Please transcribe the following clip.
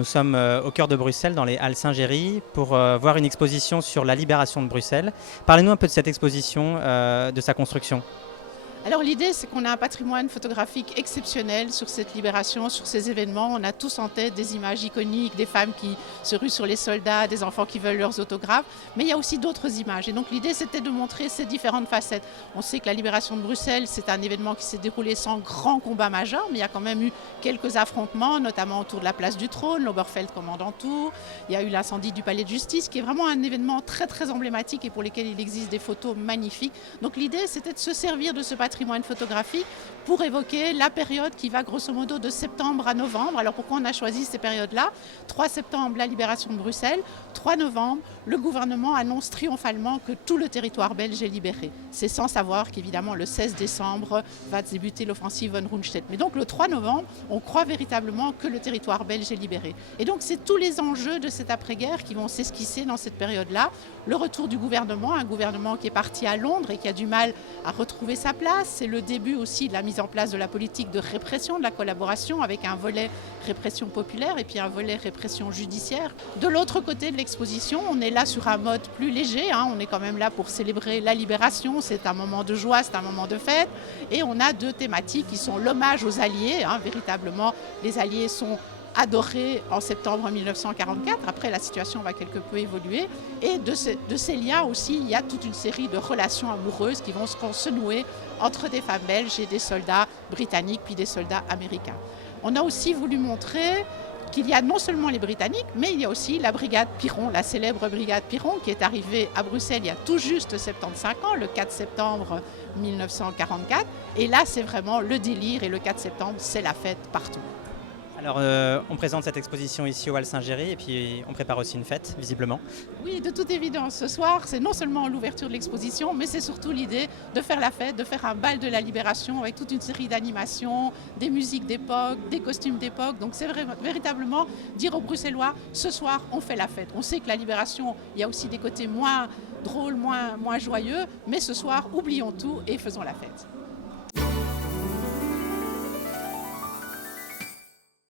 Nous sommes au cœur de Bruxelles, dans les Halles Saint-Géry, pour voir une exposition sur la libération de Bruxelles. Parlez-nous un peu de cette exposition, de sa construction. Alors l'idée, c'est qu'on a un patrimoine photographique exceptionnel sur cette libération, sur ces événements. On a tous en tête des images iconiques, des femmes qui se ruent sur les soldats, des enfants qui veulent leurs autographes, mais il y a aussi d'autres images. Et donc l'idée, c'était de montrer ces différentes facettes. On sait que la libération de Bruxelles, c'est un événement qui s'est déroulé sans grand combat majeur, mais il y a quand même eu quelques affrontements, notamment autour de la place du Trône, l'Oberfeld commandant tout. Il y a eu l'incendie du palais de justice, qui est vraiment un événement très très emblématique et pour lequel il existe des photos magnifiques. Donc l'idée, c'était de se servir de ce patrimoine photographique pour évoquer la période qui va grosso modo de septembre à novembre. Alors pourquoi on a choisi ces périodes-là? 3 septembre, la libération de Bruxelles. 3 novembre, le gouvernement annonce triomphalement que tout le territoire belge est libéré. C'est sans savoir qu'évidemment le 16 décembre va débuter l'offensive von Rundstedt. Mais donc le 3 novembre, on croit véritablement que le territoire belge est libéré. Et donc c'est tous les enjeux de cette après-guerre qui vont s'esquisser dans cette période-là. Le retour du gouvernement, un gouvernement qui est parti à Londres et qui a du mal à retrouver sa place. C'est le début aussi de la mise en place de la politique de répression, de la collaboration, avec un volet répression populaire et puis un volet répression judiciaire. De l'autre côté de l'exposition, on est là sur un mode plus léger, on est quand même là pour célébrer la libération, c'est un moment de joie, c'est un moment de fête, et on a 2 thématiques qui sont l'hommage aux Alliés, véritablement les Alliés sont adoré en septembre 1944. Après, la situation va quelque peu évoluer. Et de ces liens aussi, il y a toute une série de relations amoureuses qui vont se nouer entre des femmes belges et des soldats britanniques, puis des soldats américains. On a aussi voulu montrer qu'il y a non seulement les Britanniques, mais il y a aussi la brigade Piron, la célèbre brigade Piron, qui est arrivée à Bruxelles il y a tout juste 75 ans, le 4 septembre 1944. Et là, c'est vraiment le délire, et le 4 septembre, c'est la fête partout. Alors, on présente cette exposition ici au Halles Saint-Géry et puis on prépare aussi une fête, visiblement. Oui, de toute évidence, ce soir, c'est non seulement l'ouverture de l'exposition, mais c'est surtout l'idée de faire la fête, de faire un bal de la libération avec toute une série d'animations, des musiques d'époque, des costumes d'époque. Donc c'est véritablement dire aux Bruxellois, ce soir, on fait la fête. On sait que la libération, il y a aussi des côtés moins drôles, moins joyeux, mais ce soir, oublions tout et faisons la fête.